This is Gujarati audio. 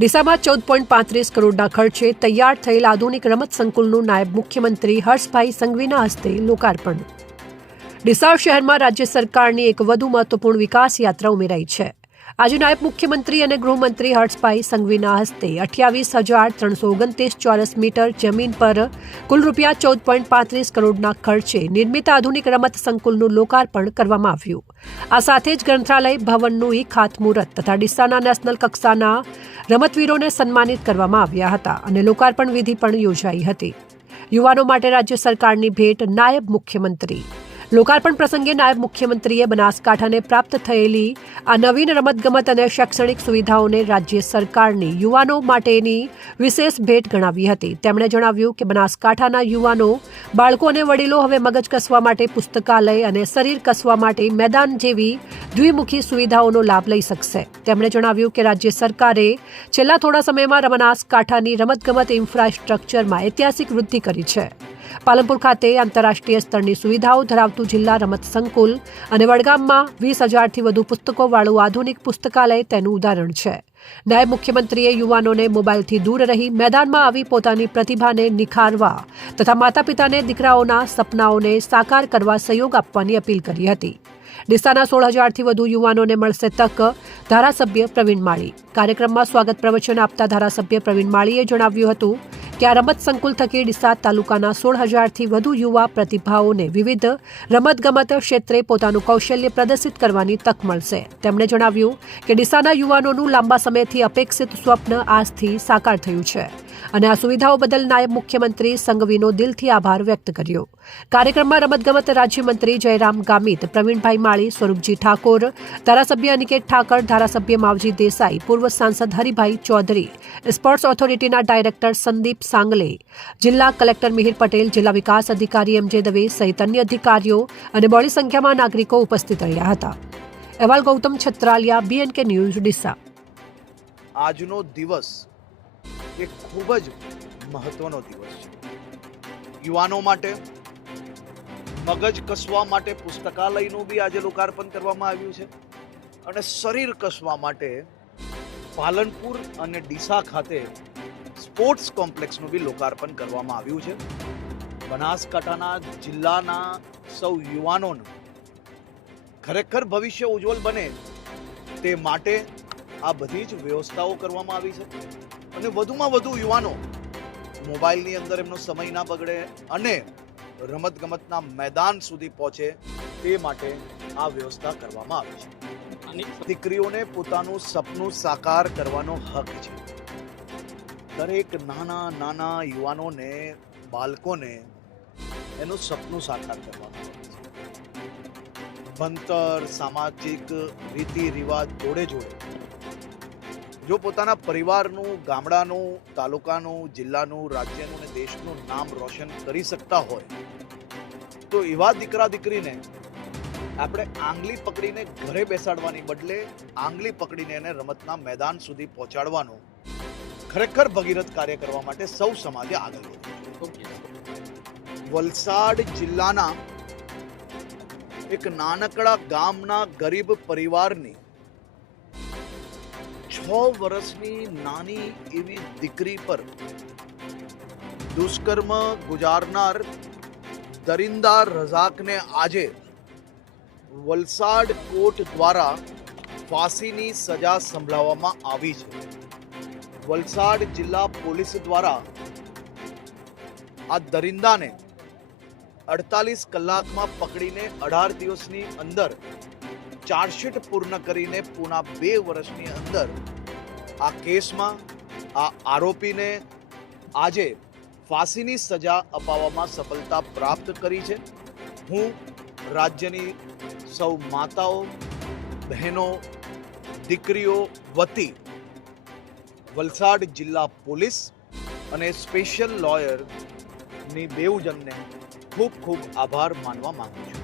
ડીસામાં ચૌદ પોઈન્ટ પાંત્રીસ કરોડના ખર્ચે તૈયાર થયેલ આધુનિક રમત સંકુલનું નાયબ મુખ્યમંત્રી હર્ષભાઈ સંઘવીના હસ્તે લોકાર્પણ. ડીસા શહેરમાં રાજ્ય સરકારની એક વધુ મહત્વપૂર્ણ વિકાસ યાત્રા ઉમેરાઈ છે. આજે નાયબ મુખ્યમંત્રી અને ગૃહમંત્રી હર્ષભાઈ સંઘવીના હસ્તે અઠ્યાવીસ હજાર ત્રણસો ઓગણત્રીસ ચોરસ મીટર જમીન પર કુલ રૂપિયા ચૌદ પોઈન્ટ પાંત્રીસ કરોડના ખર્ચે નિર્મિત આધુનિક રમત સંકુલનું લોકાર્પણ કરવામાં આવ્યું. આ સાથે જ ગ્રંથાલય, ભવનનું ઈ ખાતમુહૂર્ત તથા ડીસાના નેશનલ કક્ષાના રમતવીરોને સન્માનિત કરવામાં આવ્યા હતા અને લોકાર્પણ વિધિ પણ યોજાઈ હતી. યુવાનો માટે રાજ્ય સરકારની ભેટ નાયબ મુખ્યમંત્રી લોકાર્પણ પ્રસંગે નાયબ મુખ્યમંત્રીએ બનાસકાંઠાને પ્રાપ્ત થયેલી આ નવીન રમતગમત અને શૈક્ષણિક સુવિધાઓને રાજ્ય સરકારની યુવાનો માટેની વિશેષ ભેટ ગણાવી હતી. તેમણે જણાવ્યું કે બનાસકાંઠાના યુવાનો, બાળકો અને વડીલો હવે મગજ કસવા માટે પુસ્તકાલય અને શરીર કસવા માટે મેદાન જેવી દ્વિમુખી સુવિધાઓનો લાભ લઈ શકશે. તેમણે જણાવ્યું કે રાજ્ય સરકારે છેલ્લા થોડા સમયમાં બનાસકાંઠાની રમતગમત ઇન્ફ્રાસ્ટ્રક્ચરમાં ઐતિહાસિક વૃદ્ધિ કરી છે. પાલનપુર ખાતે આંતરરાષ્ટ્રીય સ્તરની સુવિધાઓ ધરાવતું જિલ્લા રમત સંકુલ અને વડગામમાં વીસ હજારથી વધુ પુસ્તકોવાળું આધુનિક પુસ્તકાલય તેનું ઉદાહરણ છે. નાયબ મુખ્યમંત્રીએ યુવાનોને મોબાઈલથી દૂર રહી મેદાનમાં આવી પોતાની પ્રતિભાને નિખારવા તથા માતા પિતાને દીકરાઓના સપનાઓને સાકાર કરવા સહયોગ આપવાની અપીલ કરી હતી. ડીસાના સોળ હજારથી વધુ યુવાનોને મળશે તક, ધારાસભ્ય પ્રવીણ માળી. કાર્યક્રમમાં સ્વાગત પ્રવચન આપતા ધારાસભ્ય પ્રવીણ માળીએ જણાવ્યું હતું કે આ રમત સંકુલ થકી ડીસા તાલુકાના સોળ હજારથી વધુ યુવા પ્રતિભાઓને વિવિધ રમતગમત ક્ષેત્રે પોતાનું કૌશલ્ય પ્રદર્શિત કરવાની તક મળશે. તેમણે જણાવ્યું કે ડીસાના યુવાનોનું લાંબા સમયથી અપેક્ષિત સ્વપ્ન આજથી સાકાર થયું છે. અને આ સુવિધાઓ બદલ નાયબ મુખ્યમંત્રી સંઘવીનો દિલથી આભાર વ્યક્ત કર્યો. કાર્યક્રમમાં રમતગમત રાજ્યમંત્રી જયરામ ગામિત, પ્રવીણભાઈ માળી, સ્વરૂપજી ઠાકોર, ધારાસભ્ય અનિકેત ઠાકર, ધારાસભ્ય માવજી દેસાઈ, પૂર્વ સાંસદ હરિભાઈ ચૌધરી, સ્પોર્ટ્સ ઓથોરિટીના ડાયરેક્ટર સંદીપ સાંગલે, જિલ્લા કલેક્ટર મિહિર પટેલ, જિલ્લા વિકાસ અધિકારી એમ જે દવે સહિત અન્ય અધિકારીઓ અને બહોળી સંખ્યામાં નાગરિકો ઉપસ્થિત રહ્યા હતા. અહેવાલ ગૌતમ છત્રાલિયા બીએનકે ન્યૂઝ ડીસા. આજનો દિવસ એ ખૂબ જ મહત્વનો દિવસ છે. યુવાનો માટે, મગજ કસવા માટે પુસ્તકાલયનું બી આજે લોકાર્પણ કરવામાં આવ્યું છે. અને શરીર કસવા માટે પાલનપુર અને ડીસા ખાતે સ્પોર્ટ્સ કોમ્પ્લેક્સનું બી લોકાર્પણ કરવામાં આવ્યું છે. બનાસકાંઠાના જિલ્લાના સૌ યુવાનોનું ખરેખર ભવિષ્ય ઉજ્જવલ બને તે માટે આ બધી જ વ્યવસ્થાઓ કરવામાં આવી છે. અને વધુમાં વધુ યુવાનો મોબાઈલની અંદર એમનો સમય ના બગડે અને રમતગમતના મેદાન સુધી પહોંચે તે માટે આ વ્યવસ્થા કરવામાં આવી છે. દીકરીઓને પોતાનું સપનું સાકાર કરવાનો હક છે. દરેક નાના નાના યુવાનોને બાળકોને એનું સપનું સાકાર કરવાનું ભણતર સામાજિક રીતિ રિવાજ જોડે જોડે જો પોતાના પરિવારનું, ગામડાનું, તાલુકાનું, જિલ્લાનું, રાજ્યનું અને દેશનું નામ રોશન કરી શકતા હોય, તો એવા દીકરા દીકરીને આપણે આંગલી પકડીને ઘરે બેસાડવાની બદલે આંગલી પકડીને એને રમતના મેદાન સુધી પહોંચાડવાનું ખરેખર ભગીરથ કાર્ય કરવા માટે સૌ સમાજે આગળ વધ્યું વલસાડ જિલ્લાના એક નાનકડા ગામના ગરીબ પરિવારની છ વર્ષની નાની એવી દીકરી પર દુષ્કર્મ ગુજારનાર દરિંદા રઝાકને આજે વલસાડ કોર્ટ દ્વારા ફાંસીની સજા સંભળાવવામાં આવી છે. વલસાડ જિલ્લા પોલીસ દ્વારા આ દરિંદાને અડતાલીસ કલાકમાં પકડીને અઢાર દિવસની અંદર ચાર્જશીટ પૂર્ણ કરીને પૂના બે વર્ષની અંદર આ કેસમાં, આ આરોપીને આજે ફાંસીની સજા અપાવવામાં સફળતા પ્રાપ્ત કરી છે. હું રાજ્યની સૌ માતાઓ, બહેનો, દીકરીઓ વતી વલસાડ જિલ્લા પોલીસ અને સ્પેશિયલ લોયરની બેઉજનને ખૂબ ખૂબ આભાર માનવા માંગુ છું.